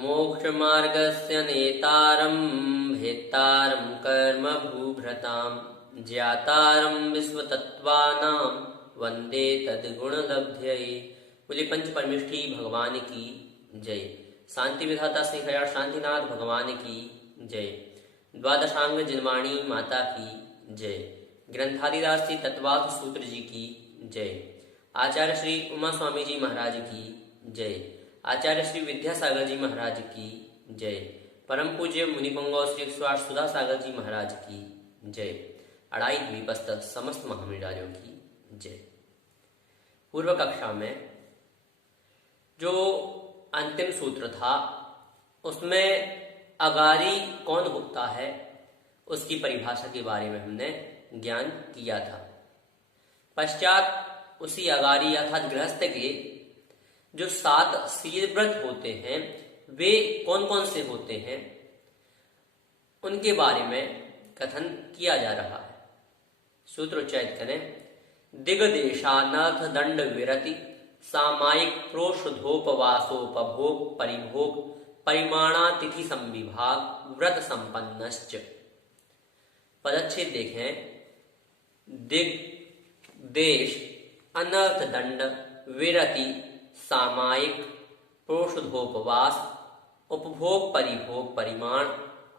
मोक्षमार्गस्य नेतारं भेत्तारं कर्म भूभृतां ज्ञातारं विश्वतत्त्वानां वंदे तद्गुणलब्ध्यै। बोले पंच परमेष्ठी भगवान की जय। शांति विधाता श्री हरिहर शांतिनाथ भगवान की जय। द्वादशांग जिनवाणी माता की जय। ग्रंथादिदास श्री तत्वार्थ सूत्र जी की जय। आचार्य श्री उमा स्वामी जी महाराज की जय। आचार्य श्री विद्यासागर जी महाराज की जय। परम पूज्य मुनिपंगो श्री सुधा सागर जी महाराज की जय। अड़ाई द्वीपस्थ समस्त महामंडलियों की जय। पूर्व कक्षा में जो अंतिम सूत्र था उसमें अगारी कौन होता है उसकी परिभाषा के बारे में हमने ज्ञान किया था। पश्चात उसी अगारी अर्थात गृहस्थ के जो 7 शील व्रत होते हैं वे कौन कौन से होते हैं उनके बारे में कथन किया जा रहा है। सूत्रोच्चारित करें। दिग्देशानर्थ दंड विरति सामायिक प्रोषधोपवासोपभोग परिभोग परिमाणातिथि संविभाग व्रत संपन्नश्च। पदच्छेद देखें। दिग देश अनर्थ दंड विरति सामायिक प्रोषधोपवास उपभोग परिभोग परिमाण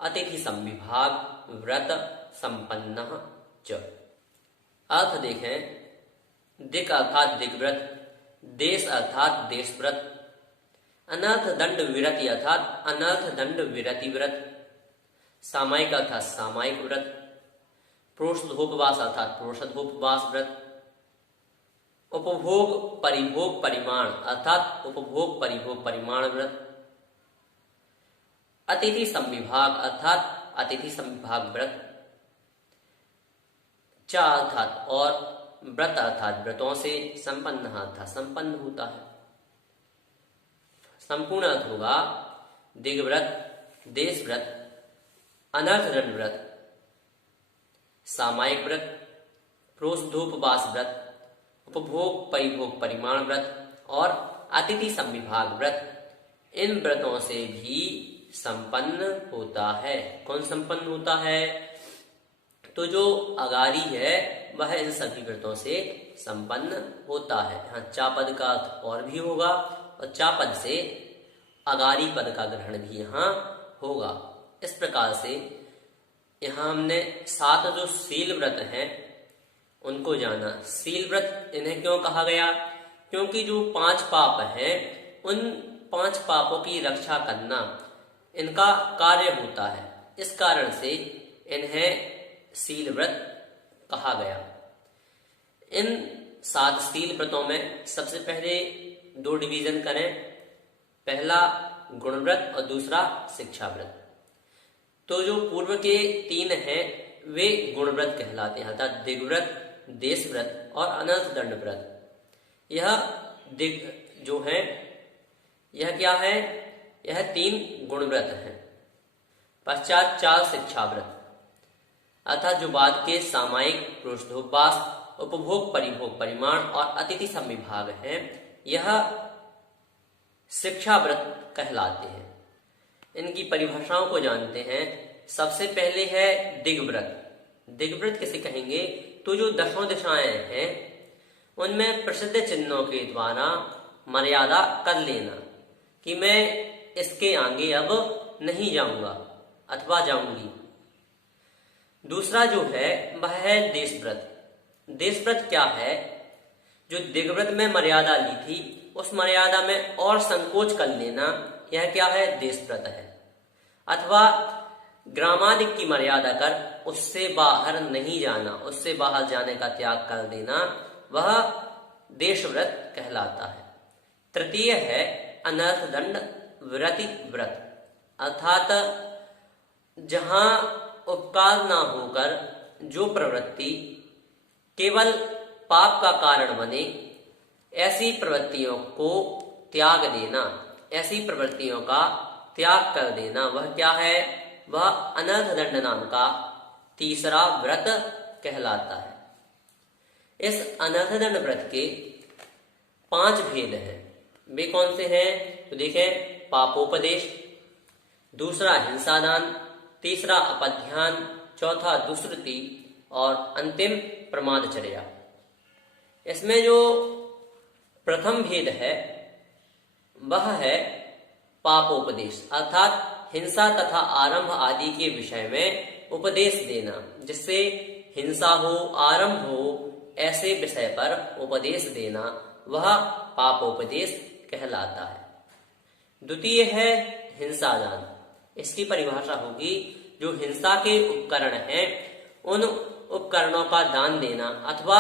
अतिथि संविभाग व्रत संपन्न च। अर्थ देखें। दिक अर्थात दिग्व्रत, देश अर्थात देश व्रत, अनर्थ दंड विरति अर्थात अनर्थ दंड विरति व्रत, सामायिक अर्थात सामायिक व्रत, प्रोषधोपवास अर्थात प्रोषधोपवास व्रत, उपभोग परिभोग परिमाण अर्थात उपभोग परिभोग परिमाण व्रत, अतिथि संविभाग अर्थात अतिथि संविभाग व्रत, चा अर्थात और व्रत अर्थात व्रतों से, संपन्न अर्थात संपन्न होता है। संपूर्ण अर्थ होगा दिग्व्रत, देश व्रत, अनर्थ दंड व्रत, सामायिक व्रत, प्रोषधोपवास व्रत, उपभोग परिभोग परिमाण व्रत और अतिथि संविभाग व्रत। इन व्रतों से भी संपन्न होता है। कौन संपन्न होता है? तो जो अगारी है वह इन सभी व्रतों से संपन्न होता है। यहाँ चा पद का अर्थ और भी होगा और चा पद से अगारी पद का ग्रहण भी यहाँ होगा। इस प्रकार से यहाँ हमने 7 जो शील व्रत हैं उनको जाना। शील व्रत इन्हें क्यों कहा गया? क्योंकि जो 5 पाप हैं उन 5 पापों की रक्षा करना इनका कार्य होता है। इस कारण से इन्हें शील व्रत कहा गया। इन 7 शील व्रतों में सबसे पहले 2 डिवीजन करें। पहला गुण व्रत और दूसरा शिक्षा व्रत। तो जो पूर्व के 3 हैं वे गुण व्रत कहलाते हैं अर्थात दिग्व्रत, देश व्रत और अनर्थ दंड व्रत। यह दिग जो है यह क्या है? यह 3 गुण व्रत हैं। पश्चात 4 शिक्षा व्रत अर्थात जो बाद के सामायिक प्रोषधोपवास उपभोग परिभोग परिमाण और अतिथि संविभाग हैं यह शिक्षा व्रत कहलाते हैं। इनकी परिभाषाओं को जानते हैं। सबसे पहले है दिग्व्रत। दिग्व्रत किसे कहेंगे? तो जो 10 दिशाएं हैं उनमें प्रसिद्ध चिन्हों के द्वारा मर्यादा कर लेना कि मैं इसके आगे अब नहीं जाऊंगा अथवा जाऊंगी। दूसरा जो है वह है देश व्रत। देश व्रत क्या है? जो दिग्व्रत में मर्यादा ली थी उस मर्यादा में और संकोच कर लेना, यह क्या है? देश व्रत है। अथवा ग्रामादिक की मर्यादा कर उससे बाहर नहीं जाना, उससे बाहर जाने का त्याग कर देना, वह देश व्रत कहलाता है। तृतीय है अनर्थ दंड विरति व्रत अर्थात जहां उपकार ना होकर जो प्रवृत्ति केवल पाप का कारण बने ऐसी प्रवृत्तियों को त्याग देना, ऐसी प्रवृत्तियों का त्याग कर देना, वह क्या है? वह अनर्थ दंड नाम का तीसरा व्रत कहलाता है। इस अनर्थ दंड व्रत के 5 भेद हैं। वे कौन से हैं? तो देखें। पापोपदेश दूसरा हिंसादान, तीसरा अपध्यान, चौथा दुष्कृति और अंतिम प्रमादचर्या। इसमें जो प्रथम भेद है वह है पापोपदेश, अर्थात हिंसा तथा आरंभ आदि के विषय में उपदेश देना, जिससे हिंसा हो, आरंभ हो, ऐसे विषय पर उपदेश देना, वह पापोपदेश कहलाता है। द्वितीय है हिंसादान। इसकी परिभाषा होगी जो हिंसा के उपकरण हैं उन उपकरणों का दान देना अथवा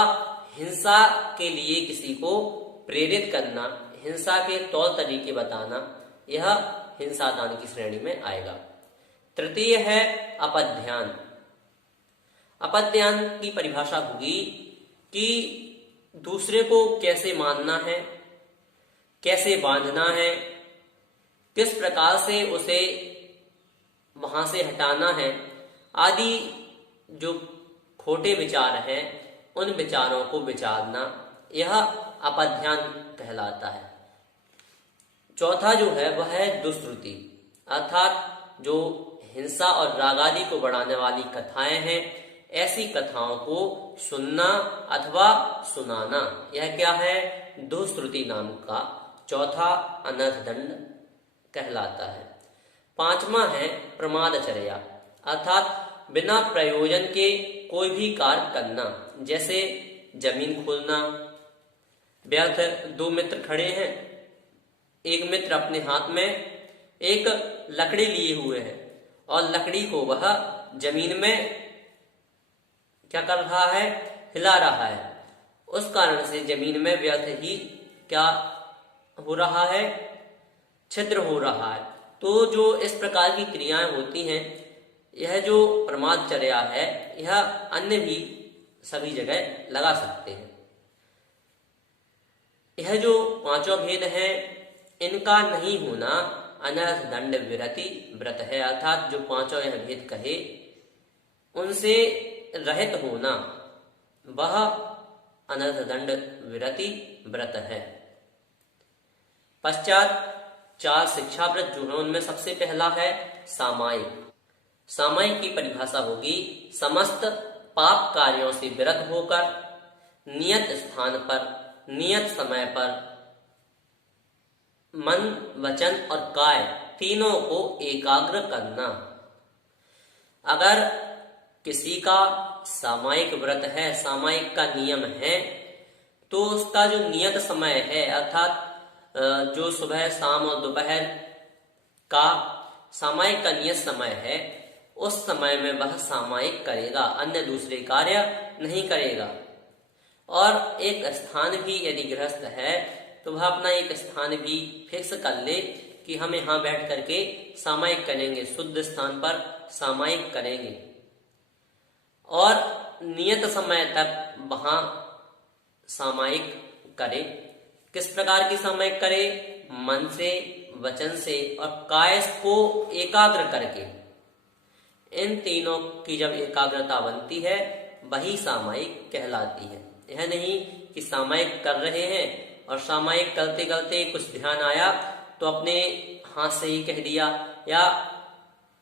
हिंसा के लिए किसी को प्रेरित करना, हिंसा के तौर तरीके बताना, यह हिंसादान की श्रेणी में आएगा। तृतीय है अपध्यान। अपध्यान की परिभाषा होगी कि दूसरे को कैसे मानना है, कैसे बांधना है, किस प्रकार से उसे वहां से हटाना है, आदि जो खोटे विचार हैं उन विचारों को विचारना, यह अपध्यान कहलाता है। चौथा जो है वह है दुष्कृति, अर्थात जो हिंसा और राग आदि को बढ़ाने वाली कथाएं हैं, ऐसी कथाओं को सुनना अथवा सुनाना, यह क्या है, दुष्कृति नाम का चौथा अनर्थ दंड कहलाता है। पांचवा है प्रमादचर्या, अर्थात बिना प्रयोजन के कोई भी कार्य करना, जैसे जमीन खोदना। व्यर्थ दो मित्र खड़े हैं, एक मित्र अपने हाथ में एक लकड़ी लिए हुए है और लकड़ी को वह जमीन में क्या कर रहा है, हिला रहा है। उस कारण से जमीन में व्यर्थ ही क्या हो रहा है, छिद्र हो रहा है। तो जो इस प्रकार की क्रियाएं होती हैं, यह जो प्रमादचर्या है, यह अन्य भी सभी जगह लगा सकते हैं। यह जो पांचों भेद है, इनका नहीं होना अनर्थ दंड विरति व्रत है, अर्थात जो पांचों यह भेद कहे उनसे रहित होना, वह अनर्थ दंड विरति व्रत है। पश्चात चार शिक्षा व्रत जो है उनमें सबसे पहला है सामायिक। सामायिक की परिभाषा होगी समस्त पाप कार्यों से विरत होकर नियत स्थान पर, नियत समय पर मन, वचन और काय तीनों को एकाग्र करना। अगर किसी का सामायिक व्रत है, सामायिक का नियम है, तो उसका जो नियत समय है, अर्थात जो सुबह, शाम और दोपहर का सामायिक का नियत समय है, उस समय में वह सामायिक करेगा, अन्य दूसरे कार्य नहीं करेगा। और एक स्थान भी यदि गृहस्थ है तो वह अपना एक स्थान भी फिक्स कर ले कि हम यहाँ बैठ करके सामायिक करेंगे, शुद्ध स्थान पर सामायिक करेंगे और नियत समय तक वहां सामायिक करे। किस प्रकार की सामायिक करे, मन से, वचन से और काय को एकाग्र करके। इन तीनों की जब एकाग्रता बनती है वही सामायिक कहलाती है। यह नहीं कि सामायिक कर रहे हैं और सामायिक करते करते कुछ ध्यान आया तो अपने हाथ से ही कह दिया, या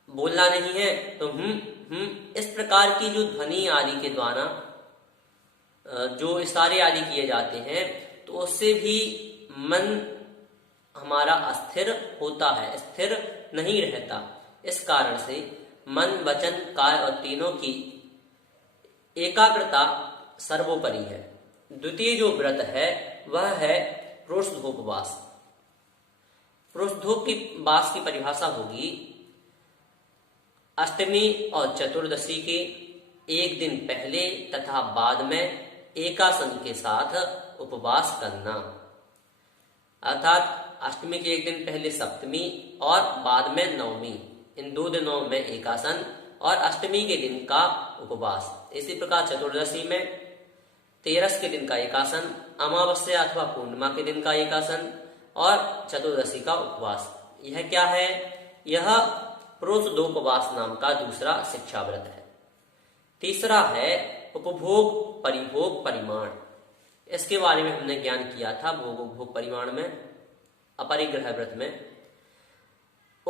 बोलना नहीं है तो इस प्रकार की जो ध्वनि आदि के द्वारा जो इशारे आदि किए जाते हैं, तो उससे भी मन हमारा अस्थिर होता है, स्थिर नहीं रहता। इस कारण से मन, वचन, काय और तीनों की एकाग्रता सर्वोपरि है। द्वितीय जो व्रत है वह है प्रोष्ठोपवास। प्रोष्ठोपवास की परिभाषा होगी अष्टमी और चतुर्दशी के एक दिन पहले तथा बाद में एकासन के साथ उपवास करना, अर्थात अष्टमी के एक दिन पहले सप्तमी और बाद में नवमी, इन 2 दिनों में एकासन और अष्टमी के दिन का उपवास। इसी प्रकार चतुर्दशी में 13 के दिन का एकासन, अमावस्या अथवा पूर्णिमा के दिन का एकासन और चतुर्दशी का उपवास। यह क्या है, यह प्रोष्ठोपवास नाम का दूसरा शिक्षा व्रत है। तीसरा है उपभोग परिभोग परिमाण। इसके बारे में हमने ज्ञान किया था भोग उपभोग परिमाण में, अपरिग्रह व्रत में।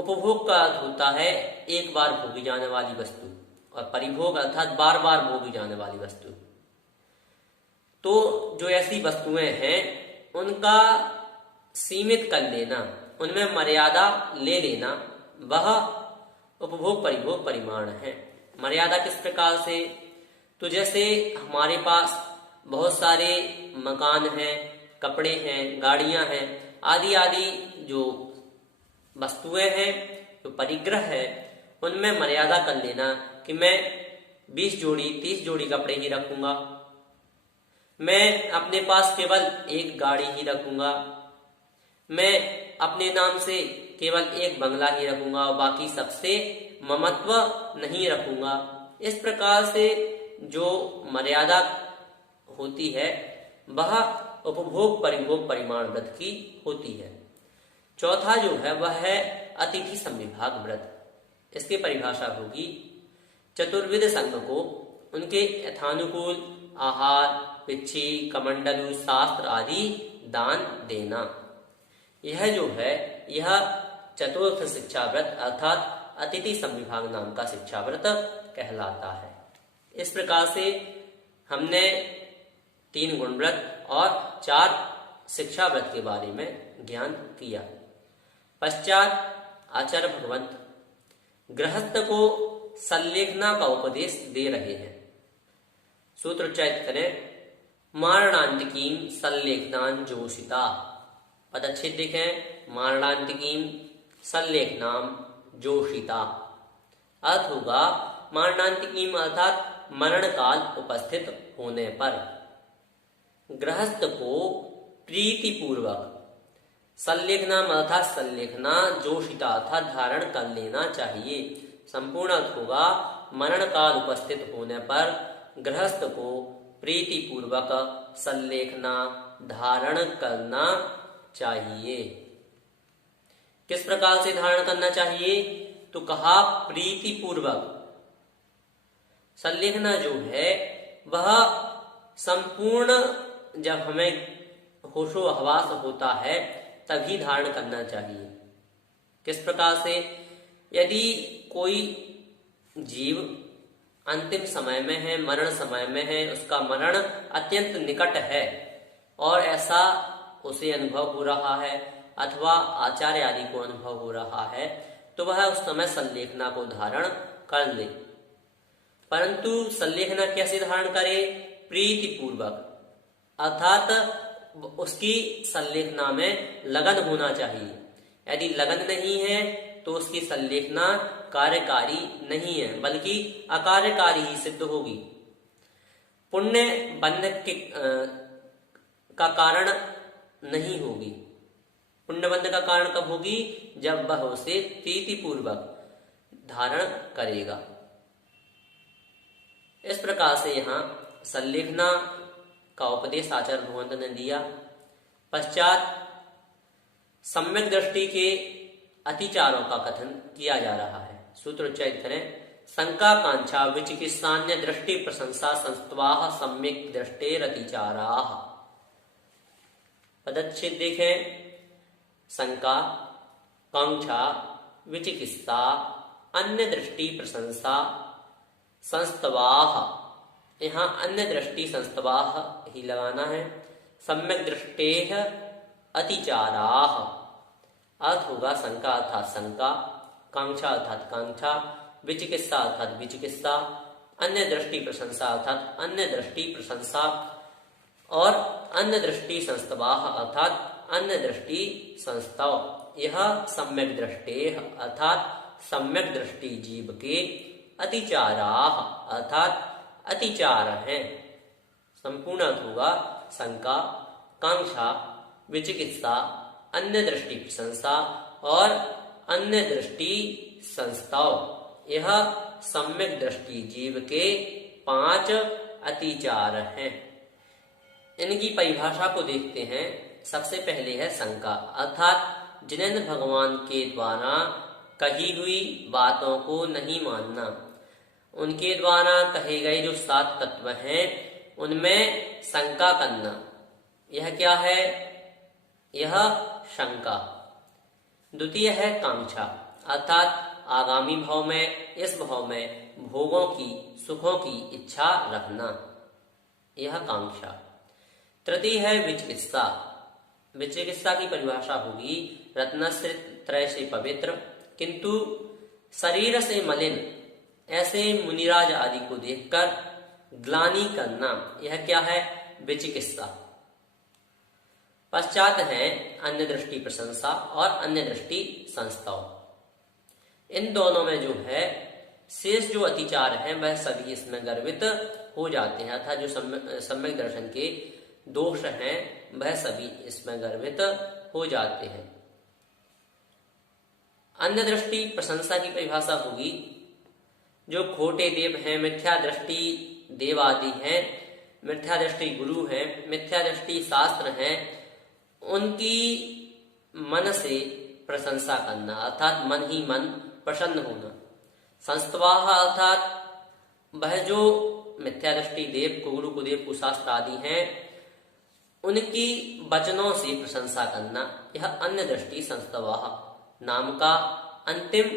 उपभोग का अर्थ होता है एक बार भोगी जाने वाली वस्तु, और परिभोग अर्थात बार बार भोगी जाने वाली वस्तु। तो जो ऐसी वस्तुएं हैं उनका सीमित कर लेना, उनमें मर्यादा ले लेना, वह उपभोग परिभोग परिमाण है। मर्यादा किस प्रकार से? तो जैसे हमारे पास बहुत सारे मकान हैं, कपड़े हैं, गाड़ियां हैं, आदि आदि जो वस्तुएं हैं, जो परिग्रह है, उनमें मर्यादा कर लेना कि मैं 20 जोड़ी 30 जोड़ी कपड़े ही रखूंगा, मैं अपने पास केवल एक गाड़ी ही रखूंगा, मैं अपने नाम से केवल एक बंगला ही रखूंगा और बाकी सबसे ममत्व नहीं रखूंगा। इस प्रकार से जो मर्यादा होती है वह उपभोग परिभोग परिमाण व्रत की होती है। चौथा जो है वह है अतिथि संविभाग व्रत। इसकी परिभाषा होगी चतुर्विध संघ को उनके यथानुकूल आहार, पिच्छी, कमंडलु, शास्त्र आदि दान देना। यह जो है यह चतुर्थ शिक्षा व्रत अर्थात अतिथि संविभाग नाम का शिक्षा व्रत कहलाता है। इस प्रकार से हमने 3 गुण व्रत और 4 शिक्षा व्रत के बारे में ज्ञान किया। पश्चात आचार्य भगवंत गृहस्थ को संलेखना का उपदेश दे रहे हैं। सूत्रोच्चारित करें, मारणांतिकीम संलेखनान जोशिता। पदच्छेद देखें, मारणांतिकीम संलेखनाम जोशिता। अर्थ होगा मारणांतिकीम अर्थात मरण काल उपस्थित होने पर गृहस्थ को प्रीति पूर्वक, संलेखना अर्थात संलेखना, जोशिता अर्थात धारण कर लेना चाहिए। संपूर्ण अर्थ होगा मरण काल उपस्थित होने पर गृहस्थ को प्रीति पूर्वक संलेखना धारण करना चाहिए। किस प्रकार से धारण करना चाहिए? तो कहा प्रीति पूर्वक। संलेखना जो है वह संपूर्ण जब हमें होशो हवास होता है तभी धारण करना चाहिए। किस प्रकार से? यदि कोई जीव अंतिम समय में है, मरण समय में है, उसका मरण अत्यंत निकट है और ऐसा उसे अनुभव हो रहा है अथवा आचार्य आदि को अनुभव हो रहा है, तो वह उस समय संलेखना को धारण कर ले। परंतु संलेखना कैसे धारण करे? प्रीति पूर्वक, अर्थात उसकी संलेखना में लगन होना चाहिए। यदि लगन नहीं है तो उसकी संलेखना कार्यकारी नहीं है, बल्कि अकार्यकारी ही सिद्ध होगी। पुण्य बंधक का कारण नहीं होगी। पुण्य बंध का कारण कब होगी? जब वह उसे प्रीति पूर्वक धारण करेगा। इस प्रकार से यहाँ संलेखना का उपदेश आचार्य भगवंत ने दिया। पश्चात सम्यक दृष्टि के अतिचारों का कथन किया जा रहा है। सूत्रोच्चारित करें, शंका कांक्षा विचिकित्सान्य दृष्टि प्रशंसा संस्त्वाः सम्यक दृष्टेरतिचाराः। पदच्छेद देखें, शंका, कांक्षा, विचिकित्सा, अन्य दृष्टि प्रशंसा, संस्तवाः। यहाँ अन्य दृष्टि संस्तवाः ही लगाना है। सम्यक दृष्टेः अतिचाराः। अर्थ होगा शंका अर्थात शंका, कांक्षा अर्थात कांक्षा, विचिकित्सा अर्थात विचिकित्सा, अन्य दृष्टि प्रशंसा अर्थात अन्य दृष्टि प्रशंसा और अन्य दृष्टि संस्तवाः अर्थात अन्य दृष्टि संस्तव। यह सम्यक दृष्टेः अर्थात सम्यक दृष्टि जीव के अतिचाराः अर्थात अतिचार हैं। संपूर्ण अर्थ होगा शंका, कांक्षा, विचिकित्सा, अन्य दृष्टि प्रशंसा और अन्य दृष्टि संस्तव। यह सम्यक दृष्टि जीव के 5 अतिचार हैं। इनकी परिभाषा को देखते हैं। सबसे पहले है शंका, अर्थात जिनेंद्र भगवान के द्वारा कही हुई बातों को नहीं मानना। उनके द्वारा कहे गए जो 7 तत्व हैं उनमें शंका करना। यह क्या है? यह शंका। द्वितीय है कांक्षा, अर्थात आगामी भाव में, इस भाव में भोगों की, सुखों की इच्छा रखना, यह कांक्षा। तृतीय है विचिकित्सा। विचिकित्सा की परिभाषा होगी रत्नश्री त्रय से पवित्र किंतु शरीर से मलिन ऐसे मुनिराज आदि को देखकर ग्लानि करना, यह क्या है? विचिकित्सा। पश्चात है अन्य दृष्टि प्रशंसा और अन्य दृष्टि संस्ताव। इन दोनों में जो है शेष जो अतिचार हैं वह सभी इसमें गर्वित हो जाते हैं, अर्थात जो सम्यक दर्शन के दोष हैं वह सभी इसमें गर्वित हो जाते हैं। अन्य दृष्टि प्रशंसा की परिभाषा होगी जो खोटे देव हैं, मिथ्या दृष्टि देव आदि हैं, मिथ्या दृष्टि गुरु हैं, मिथ्या दृष्टि शास्त्र हैं, उनकी मन से प्रशंसा करना, अर्थात मन ही मन प्रसन्न होना। संस्तवाह अर्थात वह जो मिथ्या दृष्टि देव, गुरु कुदेव, कुशास्त्र आदि हैं, उनकी वचनों से प्रशंसा करना, यह अन्य दृष्टि संस्तवाह नाम का अंतिम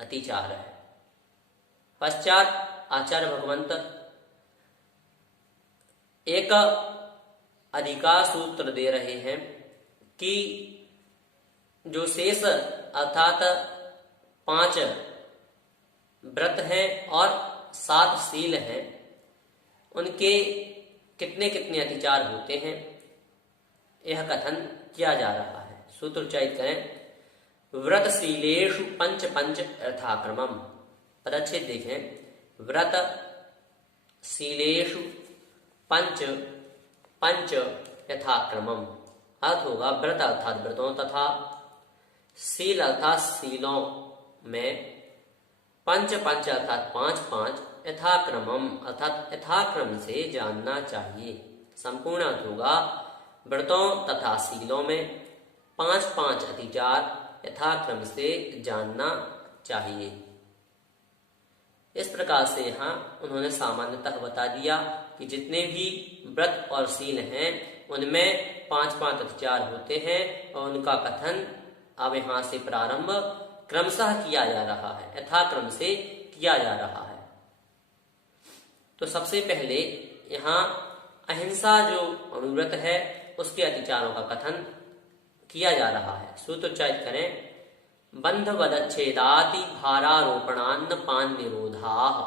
अतिचार है। पश्चात आचार्य भगवंत एक अधिकार सूत्र दे रहे हैं कि जो शेष अर्थात 5 व्रत हैं और 7 शील हैं, उनके कितने कितने अतिचार होते हैं यह कथन किया जा रहा है। सूत्र उच्चारित करें, व्रत शीलेषु पंच पंच यथाक्रमम्। पदच्छेद देखें, व्रत शीलेषु पंच पंच यथाक्रमम्। अर्थ होगा व्रत अर्थात व्रतों तथा शील अर्थात शीलों में, पंच पंच अर्थात 5 5 यथाक्रमम् अर्थात यथाक्रम से जानना चाहिए। संपूर्ण अर्थ होगा व्रतों तथा शीलों में 5 5 अतिचार यथाक्रम से जानना चाहिए। इस प्रकार से यहाँ उन्होंने सामान्यतः बता दिया कि जितने भी व्रत और शील हैं उनमें 5 5 अतिचार होते हैं और उनका कथन अब यहाँ से प्रारंभ क्रमशः किया जा रहा है, यथाक्रम से किया जा रहा है। तो सबसे पहले यहाँ अहिंसा जो अनुव्रत है उसके अतिचारों का कथन किया जा रहा है। सूत्र उच्चारित करें, बंध वदच्छेदाति भारारोपणान्न पान निरोधाः।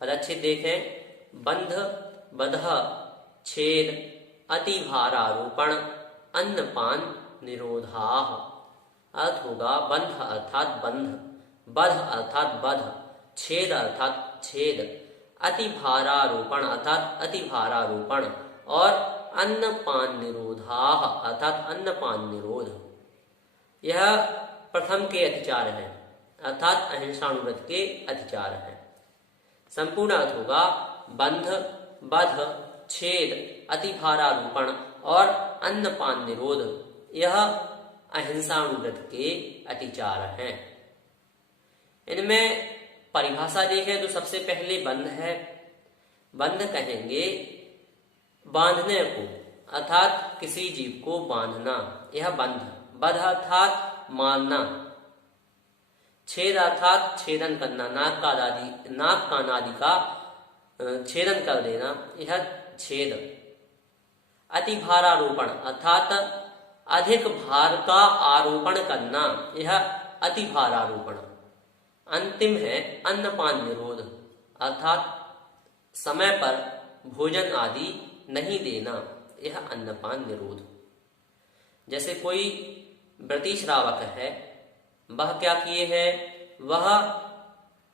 पदच्छेद देखें, बंध बध छेद अति भारारोपण अन्न पान निरोधाः। अर्थ होगा बंध अर्थात बंध, बध अर्थात बध, छेद अर्थात छेद, अति भारारोपण अर्थात अति भारारोपण और अन्न पान निरोधाः अर्थात अन्न पान निरोध। यह प्रथम के अतिचार हैं, अर्थात अहिंसानुव्रत के अतिचार हैं। संपूर्ण अर्थ होगा बंध बध छेद अति भारारोपण और अन्न पान निरोध, यह अहिंसानुव्रत के अतिचार हैं। इनमें परिभाषा देखें तो सबसे पहले बंध है। बंध कहेंगे बांधने को, अर्थात किसी जीव को बांधना, यह बंध। बध अर्थात मारना, छेद अर्थात छेदन करना, नाक कान आदि का छेदन कर देना, यह छेद। अति भारारोपण अर्थात अधिक भार का आरोपण करना, यह अति भारारोपण। अंतिम है अन्नपान निरोध अर्थात समय पर भोजन आदि नहीं देना, यह अन्नपान निरोध। जैसे कोई व्रती श्रावक है, वह क्या किए हैं, वह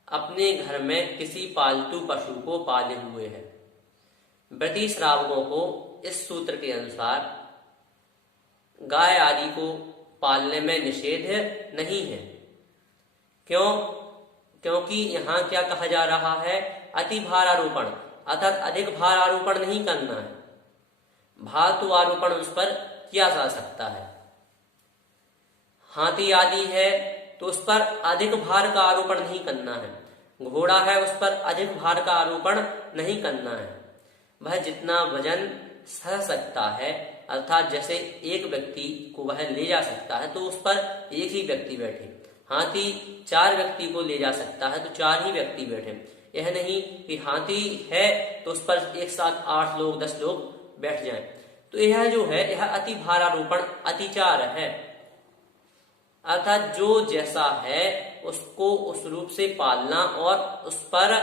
अपने घर में किसी पालतू पशु को पाले हुए है। व्रती श्रावकों को इस सूत्र के अनुसार गाय आदि को पालने में निषेध नहीं है। क्यों? क्योंकि यहाँ क्या कहा जा रहा है, अति भार आरोपण अर्थात अधिक भार आरोपण नहीं करना है। भार तो आरोपण उस पर किया जा सकता है। हाथी आदि है तो उस पर अधिक भार का आरोपण नहीं करना है। घोड़ा है उस पर अधिक भार का आरोपण नहीं करना है। वह जितना वजन सह सकता है, अर्थात जैसे एक व्यक्ति को वह ले जा सकता है तो उस पर एक ही व्यक्ति बैठे, हाथी 4 व्यक्ति को ले जा सकता है तो 4 ही व्यक्ति बैठे। यह नहीं कि हाथी है तो उस पर एक साथ 8 लोग 10 लोग बैठ जाएं। तो यह जो है यह अति भारारोपण अतिचार है। अर्थात जो जैसा है उसको उस रूप से पालना और उस पर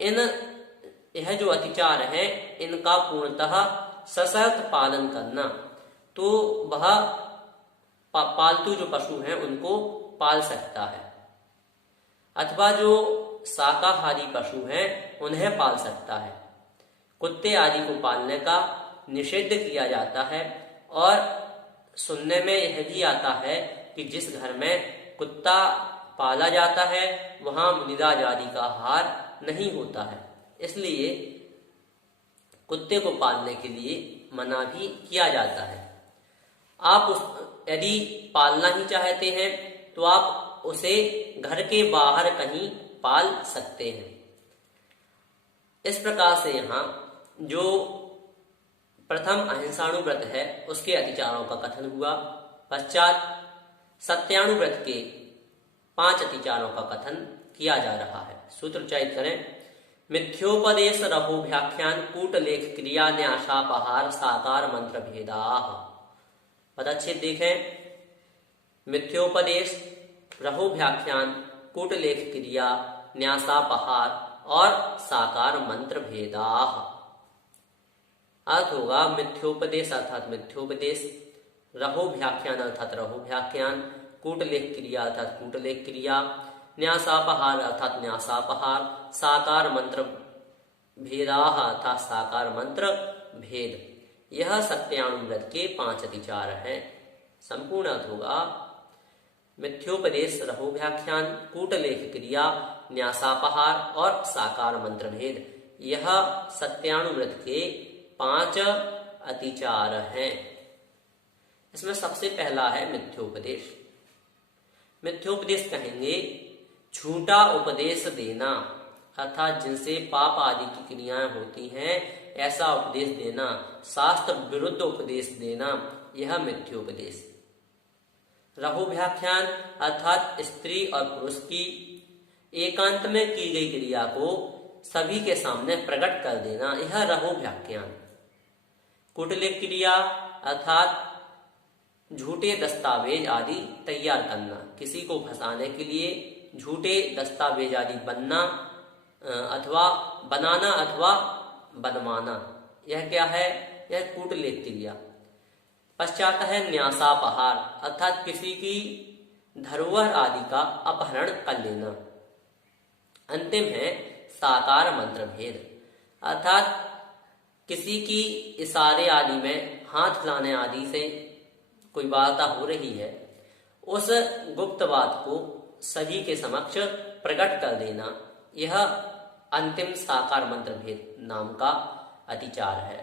यह जो अतिचार है इनका पूर्णतः सशर्त पालन करना। तो वह पालतू जो पशु हैं उनको पाल सकता है, अथवा जो शाकाहारी पशु हैं उन्हें पाल सकता है। कुत्ते आदि को पालने का निषेध किया जाता है। और सुनने में यह भी आता है कि जिस घर में कुत्ता पाला जाता है वहां मृगराज आदि का आहार नहीं होता है, इसलिए कुत्ते को पालने के लिए मना भी किया जाता है। आप यदि पालना ही चाहते हैं तो आप उसे घर के बाहर कहीं पाल सकते हैं। इस प्रकार से यहाँ जो प्रथम अहिंसाणुव्रत है उसके अतिचारों का कथन हुआ। पश्चात सत्याणुव्रत के 5 अतिचारों का कथन किया जा रहा है। सूत्र उच्चारित करें। मिथ्योपदेश रहो व्याख्यान कूटलेख क्रिया न्यासापहार साकार मंत्र भेदा। पदच्छेद देखें। मिथ्योपदेश रहो व्याख्यान कूटलेख क्रिया न्यासापहार और साकार मंत्र भेदा। अर्थ होगा मिथ्योपदेश अर्थात मिथ्योपदेश, रहो व्याख्यान अर्थात रहो व्याख्यान, कूटलेख क्रिया अर्थात कूटलेख क्रिया, न्यासापहार अर्थात न्यासापहार, साकार मंत्र भेदा अर्थात साकार मंत्र भेद। यह सत्याणुव्रत के 5 अतिचार हैं। संपूर्ण अर्थ होगा मिथ्योपदेश रहो व्याख्यान कूटलेख क्रिया न्यासापहार और साकार मंत्र भेद। यह सत्याणुव्रत के 5 अतिचार हैं। इसमें सबसे पहला है मिथ्योपदेश। मिथ्योपदेश कहेंगे झूठा उपदेश देना, अर्थात जिनसे पाप आदि की क्रियाएं होती हैं ऐसा उपदेश देना, शास्त्र विरुद्ध उपदेश देना, यह मिथ्योपदेश। रहो व्याख्यान अर्थात स्त्री और पुरुष की एकांत में की गई क्रिया को सभी के सामने प्रकट कर देना, यह रहो व्याख्यान। कूटलेख क्रिया अर्थात झूठे दस्तावेज आदि तैयार करना, किसी को फंसाने के लिए झूठे दस्तावेज आदि बनना अथवा बनाना अथवा बनवाना, यह क्या है? यह कूटलेख क्रिया। पश्चात है न्यासापहार अर्थात किसी की धरोहर आदि का अपहरण कर लेना। अंतिम है साकार मंत्र भेद अर्थात किसी की इशारे आदि में हाथ हिलाने आदि से कोई वार्ता हो रही है, उस गुप्त बात को सभी के समक्ष प्रकट कर देना, यह अंतिम साकार मंत्र भेद नाम का अतिचार है।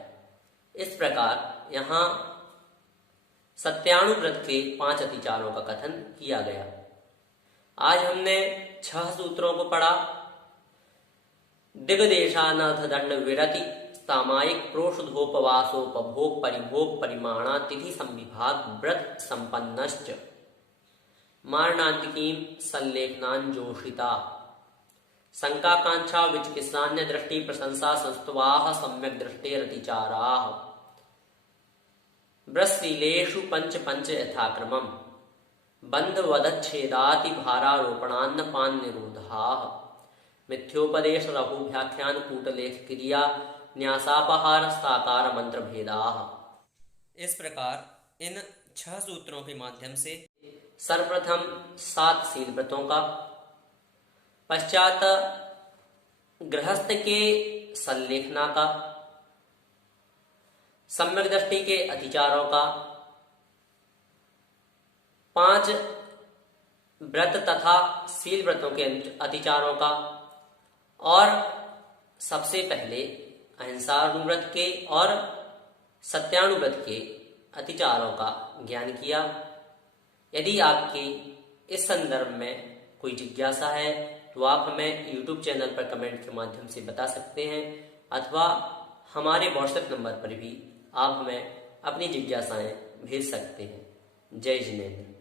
इस प्रकार यहाँ सत्याणुव्रत के 5 अतिचारों का कथन किया गया। आज हमने 6 सूत्रों को पढ़ा। दिग्देशानर्थ दंड विरति सामायिक प्रोषधोपवासोपभोग परिभोग परिमाणा तिथि संविभाग व्रत संपन्नश्च मारणांतिकीं संलेखनांजोषिता शंकाकांक्षा विचिकित्सान्य दृष्टि प्रशंसा संस्तुवाः सम्यक दृष्टेरतिचाराः व्रतशीलेषु पंच यथाक्रमम् बंधवदच्छेदाति भारारोपणान्न पान निरोधाः मिथ्योपदेश रघु व्याख्यान कूटलेख क्रिया न्यासापहार साकार मंत्र भेदाः। इस प्रकार इन 6 सूत्रों के माध्यम से सर्वप्रथम 7 शील व्रतों का, पश्चात गृहस्थ के संलेखना का, सम्यक दृष्टि के अतिचारों का, 5 व्रत तथा शील व्रतों के अतिचारों का और सबसे पहले अहिंसाणुव्रत के और सत्याणुव्रत के अतिचारों का ज्ञान किया। यदि आपकी इस संदर्भ में कोई जिज्ञासा है तो आप हमें YouTube चैनल पर कमेंट के माध्यम से बता सकते हैं अथवा हमारे व्हाट्सएप नंबर पर भी आप हमें अपनी जिज्ञासाएं भेज सकते हैं। जय जिनेंद्र।